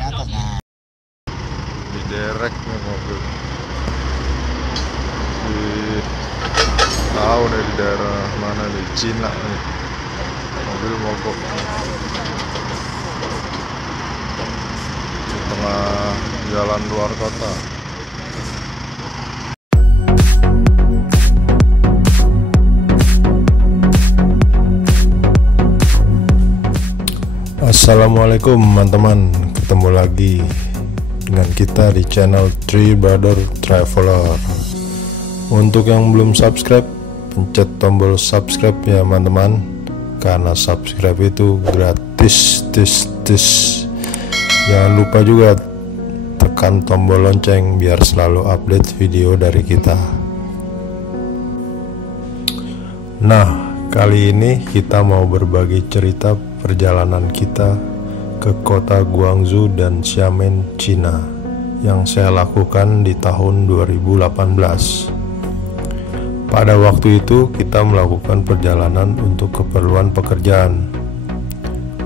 atas. Nah, diderek nih mobil tahu nih di daerah mana di Cina nih mobil mogok di tengah jalan luar kota. Assalamualaikum teman-teman, ketemu lagi dengan kita di channel Three Brother Traveler. Untuk yang belum subscribe, pencet tombol subscribe ya teman-teman, karena subscribe itu gratis. Jangan lupa juga tekan tombol lonceng biar selalu update video dari kita. Nah, kali ini kita mau berbagi cerita perjalanan kita ke kota Guangzhou dan Xiamen, Cina yang saya lakukan di tahun 2018. Pada waktu itu kita melakukan perjalanan untuk keperluan pekerjaan.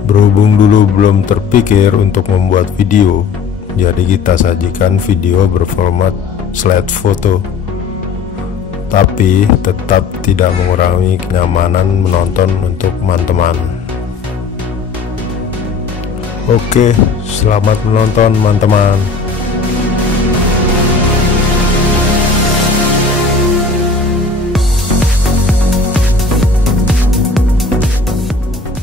Berhubung dulu belum terpikir untuk membuat video, jadi kita sajikan video berformat slide foto. Tapi tetap tidak mengurangi kenyamanan menonton untuk teman-teman. Oke, selamat menonton teman-teman.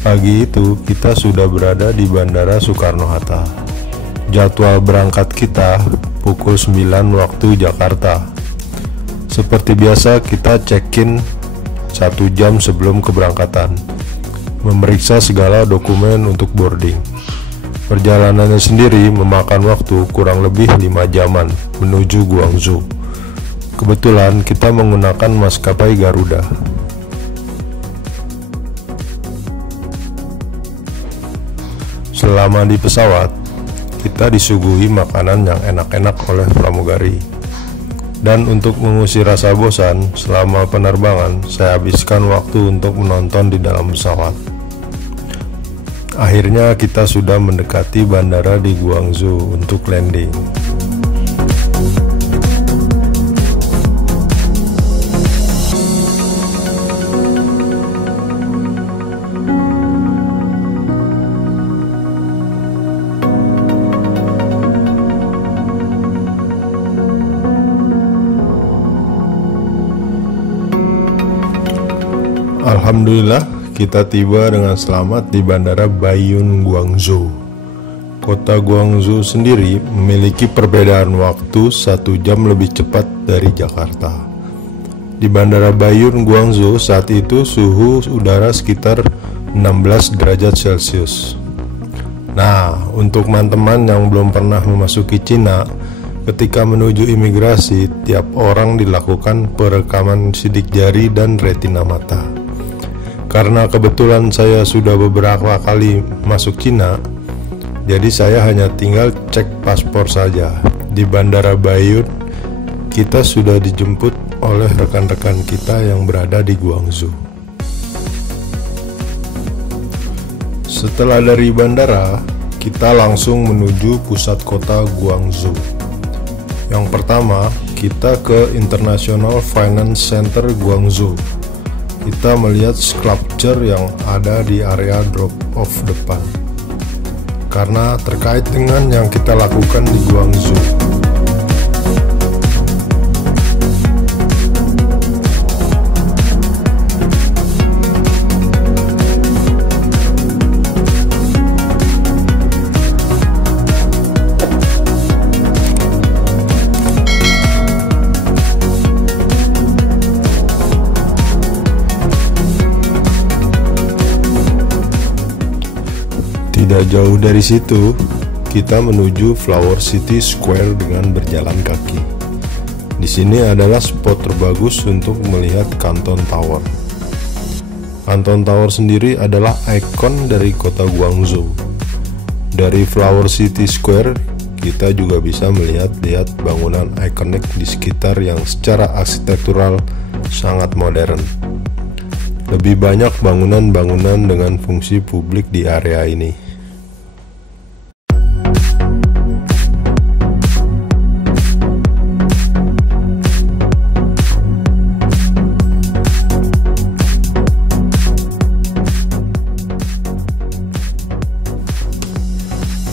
Pagi itu kita sudah berada di Bandara Soekarno-Hatta. Jadwal berangkat kita pukul 9 waktu Jakarta. Seperti biasa kita check-in 1 jam sebelum keberangkatan, memeriksa segala dokumen untuk boarding. Perjalanannya sendiri memakan waktu kurang lebih 5 jaman menuju Guangzhou. Kebetulan kita menggunakan maskapai Garuda. Selama di pesawat, kita disuguhi makanan yang enak-enak oleh pramugari. Dan untuk mengusir rasa bosan selama penerbangan, saya habiskan waktu untuk menonton di dalam pesawat. Akhirnya kita sudah mendekati bandara di Guangzhou untuk landing. Alhamdulillah, kita tiba dengan selamat di Bandara Baiyun, Guangzhou. Kota Guangzhou sendiri memiliki perbedaan waktu 1 jam lebih cepat dari Jakarta. Di Bandara Baiyun, Guangzhou saat itu suhu udara sekitar 16 derajat Celcius. Nah, untuk teman-teman yang belum pernah memasuki Cina, ketika menuju imigrasi, tiap orang dilakukan perekaman sidik jari dan retina mata. Karena kebetulan saya sudah beberapa kali masuk Cina, jadi saya hanya tinggal cek paspor saja. Di Bandara Baiyun, kita sudah dijemput oleh rekan-rekan kita yang berada di Guangzhou. Setelah dari bandara, kita langsung menuju pusat kota Guangzhou. Yang pertama, kita ke International Finance Center Guangzhou. Kita melihat sculpture yang ada di area drop-off depan, karena terkait dengan yang kita lakukan di Guangzhou. Tidak jauh dari situ, kita menuju Flower City Square dengan berjalan kaki. Di sini adalah spot terbagus untuk melihat Canton Tower. Canton Tower sendiri adalah ikon dari kota Guangzhou. Dari Flower City Square, kita juga bisa melihat bangunan ikonik di sekitar yang secara arsitektural sangat modern. Lebih banyak bangunan-bangunan dengan fungsi publik di area ini.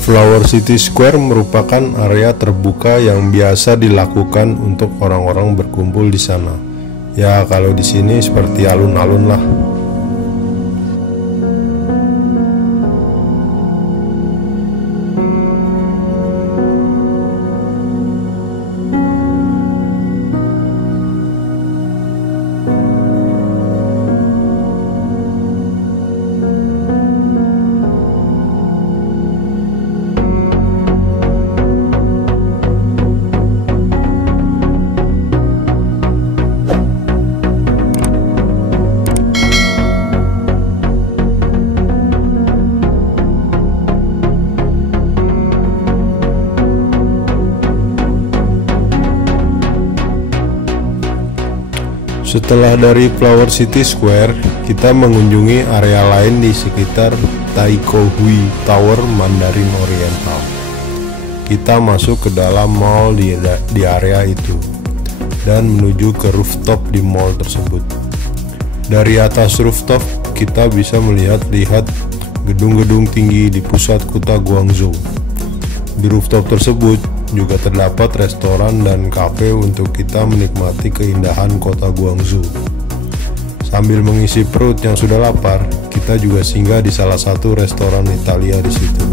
Flower City Square merupakan area terbuka yang biasa dilakukan untuk orang-orang berkumpul di sana. Ya, kalau di sini seperti alun-alun lah. Setelah dari Flower City Square, kita mengunjungi area lain di sekitar Taiko Hui Tower Mandarin Oriental. Kita masuk ke dalam mall di area itu dan menuju ke rooftop di mall tersebut. Dari atas rooftop, kita bisa melihat gedung-gedung tinggi di pusat kota Guangzhou. Di rooftop tersebut juga terdapat restoran dan kafe untuk kita menikmati keindahan kota Guangzhou. Sambil mengisi perut yang sudah lapar, kita juga singgah di salah satu restoran Italia di situ.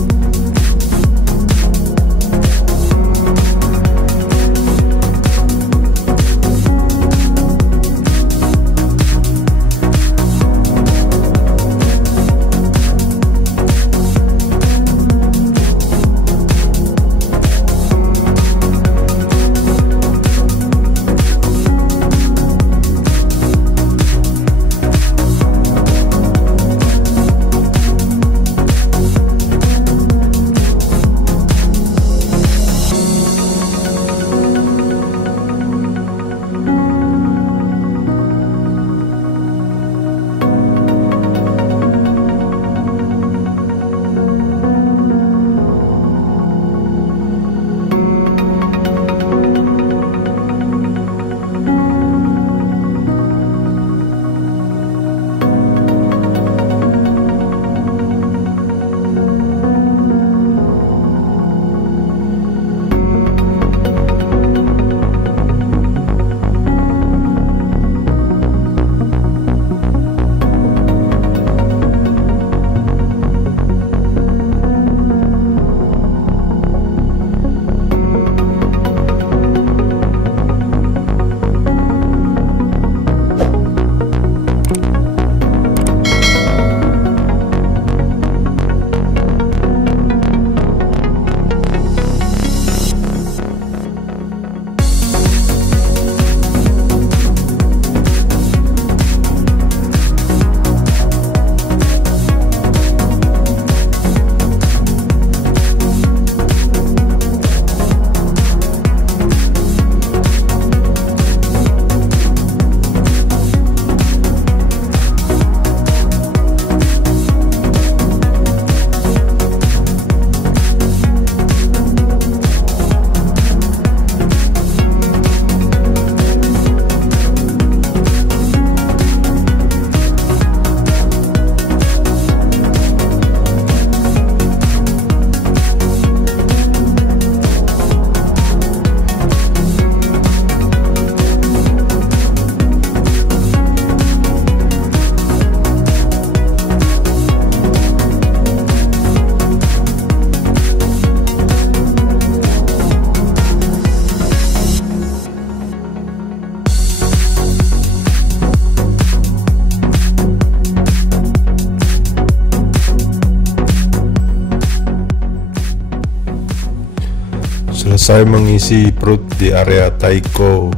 Selesai mengisi perut di area Taiko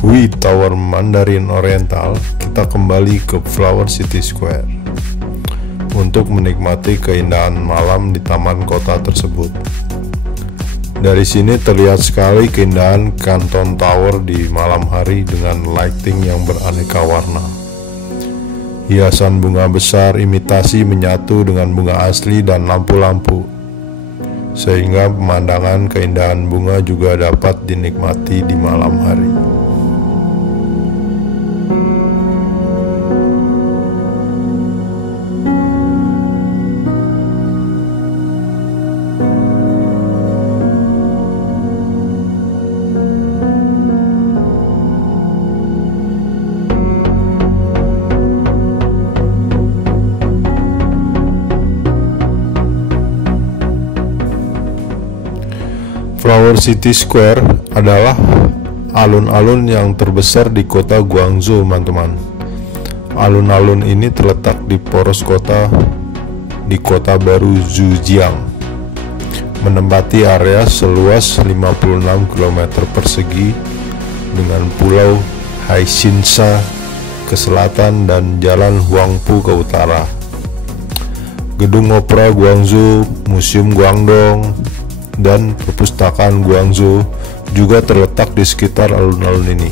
Hui Tower Mandarin Oriental, kita kembali ke Flower City Square untuk menikmati keindahan malam di taman kota tersebut. Dari sini terlihat sekali keindahan Canton Tower di malam hari dengan lighting yang beraneka warna. Hiasan bunga besar imitasi menyatu dengan bunga asli dan lampu-lampu, sehingga pemandangan keindahan bunga juga dapat dinikmati di malam hari. Flower City Square adalah alun-alun yang terbesar di kota Guangzhou, teman-teman. Alun-alun ini terletak di poros kota di kota baru Zhujiang, menempati area seluas 56 km persegi dengan pulau Haishinsha ke selatan dan jalan Huangpu ke utara. Gedung Opera Guangzhou, Museum Guangdong, dan Perpustakaan Guangzhou juga terletak di sekitar alun-alun ini.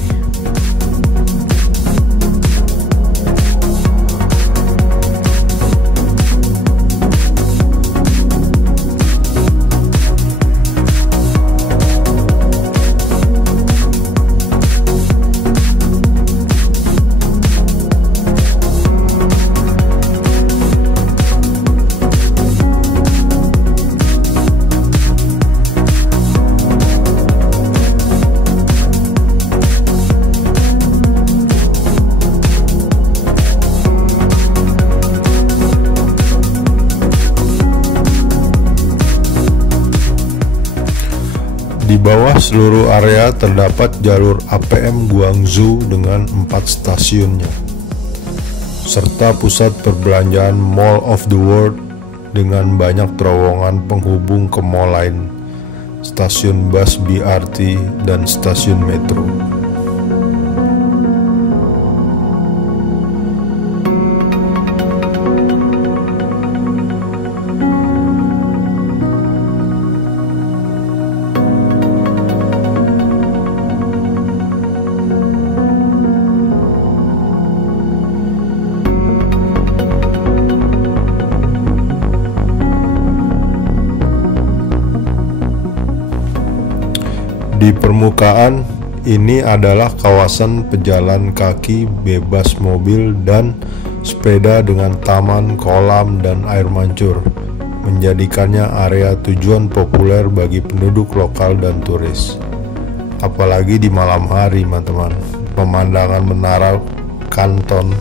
Di bawah seluruh area terdapat jalur APM Guangzhou dengan 4 stasiunnya, serta pusat perbelanjaan Mall of the World dengan banyak terowongan penghubung ke mall lain, stasiun bus BRT, dan stasiun metro. Di permukaan ini adalah kawasan pejalan kaki bebas mobil dan sepeda dengan taman, kolam, dan air mancur, menjadikannya area tujuan populer bagi penduduk lokal dan turis. Apalagi di malam hari, teman-teman. Pemandangan menara Kanton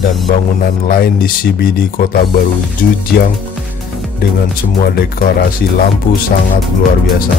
dan bangunan lain di CBD kota baru Zhujiang dengan semua dekorasi lampu sangat luar biasa.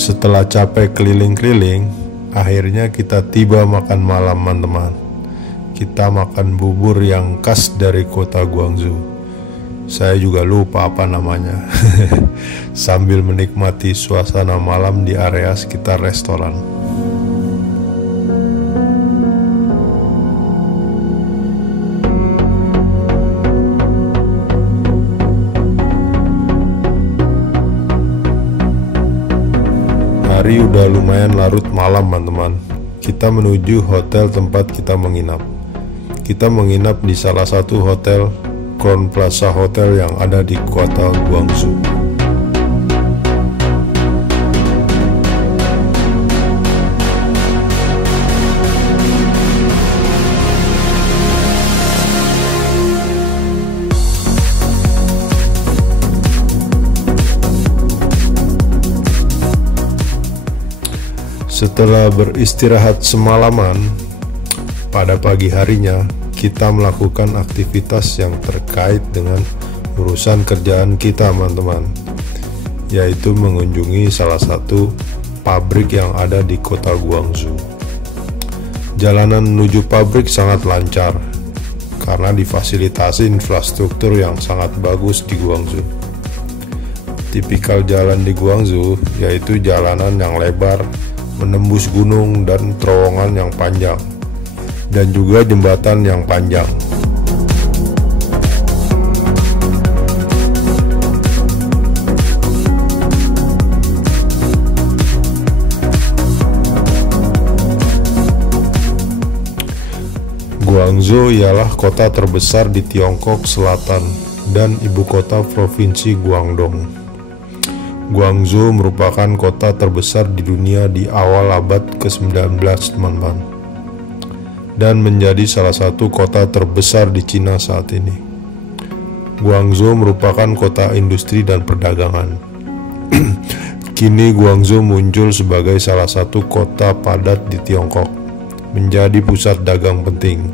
Setelah capek keliling-keliling, akhirnya kita tiba makan malam, teman-teman. Kita makan bubur yang khas dari kota Guangzhou. Saya juga lupa apa namanya. Sambil menikmati suasana malam di area sekitar restoran. Hari udah lumayan larut malam, teman-teman. Kita menuju hotel tempat kita menginap. Kita menginap di salah satu hotel Crown Plaza Hotel yang ada di kota Guangzhou. Setelah beristirahat semalaman, pada pagi harinya kita melakukan aktivitas yang terkait dengan urusan kerjaan kita, teman-teman, yaitu mengunjungi salah satu pabrik yang ada di kota Guangzhou. Jalanan menuju pabrik sangat lancar karena difasilitasi infrastruktur yang sangat bagus di Guangzhou. Tipikal jalan di Guangzhou yaitu jalanan yang lebar, menembus gunung dan terowongan yang panjang, dan juga jembatan yang panjang. Guangzhou ialah kota terbesar di Tiongkok Selatan dan ibu kota provinsi Guangdong. Guangzhou merupakan kota terbesar di dunia di awal abad ke-19, teman-teman, dan menjadi salah satu kota terbesar di Cina saat ini. Guangzhou merupakan kota industri dan perdagangan. Kini Guangzhou muncul sebagai salah satu kota padat di Tiongkok, menjadi pusat dagang penting,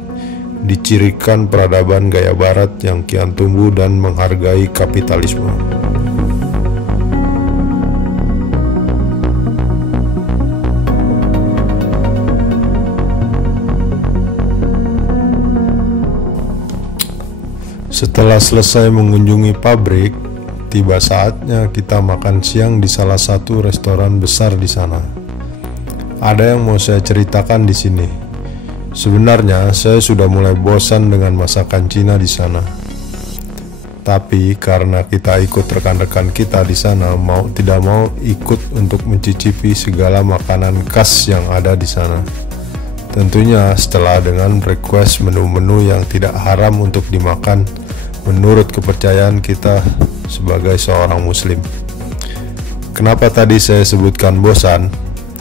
dicirikan peradaban gaya barat yang kian tumbuh dan menghargai kapitalisme. Setelah selesai mengunjungi pabrik, tiba saatnya kita makan siang di salah satu restoran besar di sana. Ada yang mau saya ceritakan di sini. Sebenarnya saya sudah mulai bosan dengan masakan Cina di sana. Tapi karena kita ikut rekan-rekan kita di sana, mau tidak mau ikut untuk mencicipi segala makanan khas yang ada di sana. Tentunya setelah dengan request menu-menu yang tidak haram untuk dimakan menurut kepercayaan kita sebagai seorang muslim. Kenapa tadi saya sebutkan bosan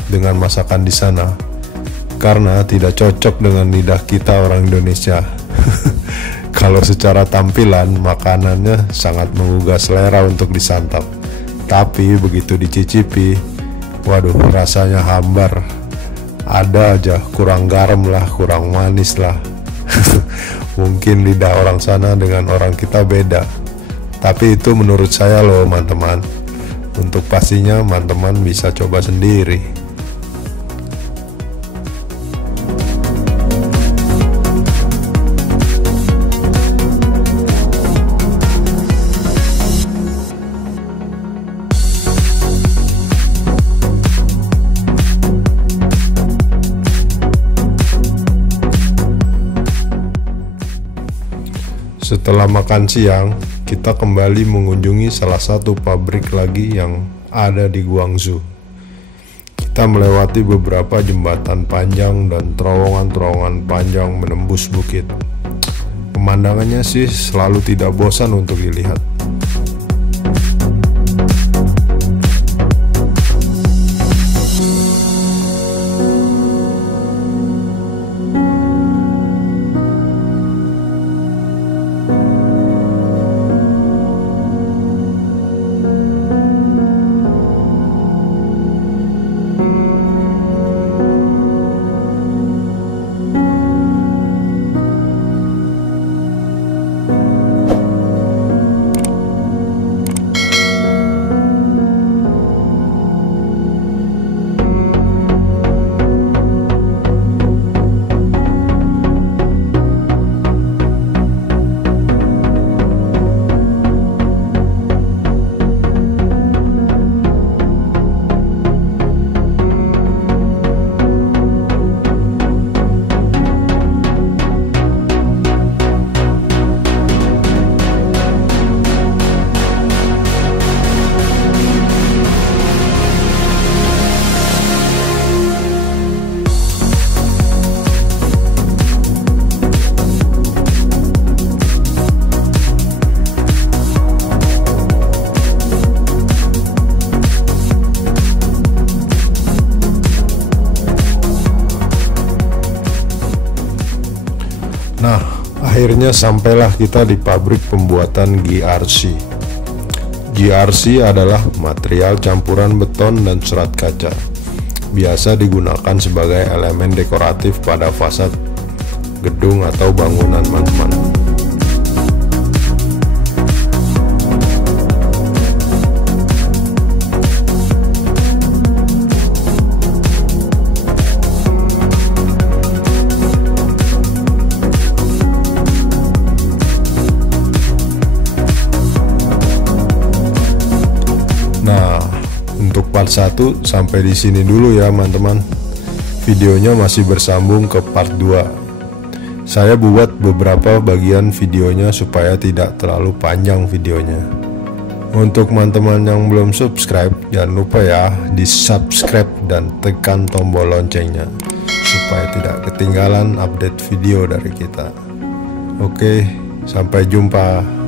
dengan masakan di sana? Karena tidak cocok dengan lidah kita orang Indonesia. Kalau secara tampilan makanannya sangat menggugah selera untuk disantap, tapi begitu dicicipi, waduh, rasanya hambar. Ada aja kurang garam lah, kurang manis lah. Mungkin lidah orang sana dengan orang kita beda, tapi itu menurut saya loh, teman-teman. Untuk pastinya teman-teman bisa coba sendiri. Setelah makan siang, kita kembali mengunjungi salah satu pabrik lagi yang ada di Guangzhou. Kita melewati beberapa jembatan panjang dan terowongan-terowongan panjang menembus bukit. Pemandangannya sih selalu tidak bosan untuk dilihat. Nah, akhirnya sampailah kita di pabrik pembuatan GRC. GRC adalah material campuran beton dan serat kaca. biasa digunakan sebagai elemen dekoratif pada fasad gedung atau bangunan, teman-teman. Nah, untuk part 1 sampai di sini dulu ya, teman-teman. Videonya masih bersambung ke part 2. Saya buat beberapa bagian videonya supaya tidak terlalu panjang videonya. Untuk teman-teman yang belum subscribe, jangan lupa ya di subscribe dan tekan tombol loncengnya supaya tidak ketinggalan update video dari kita. Oke, sampai jumpa.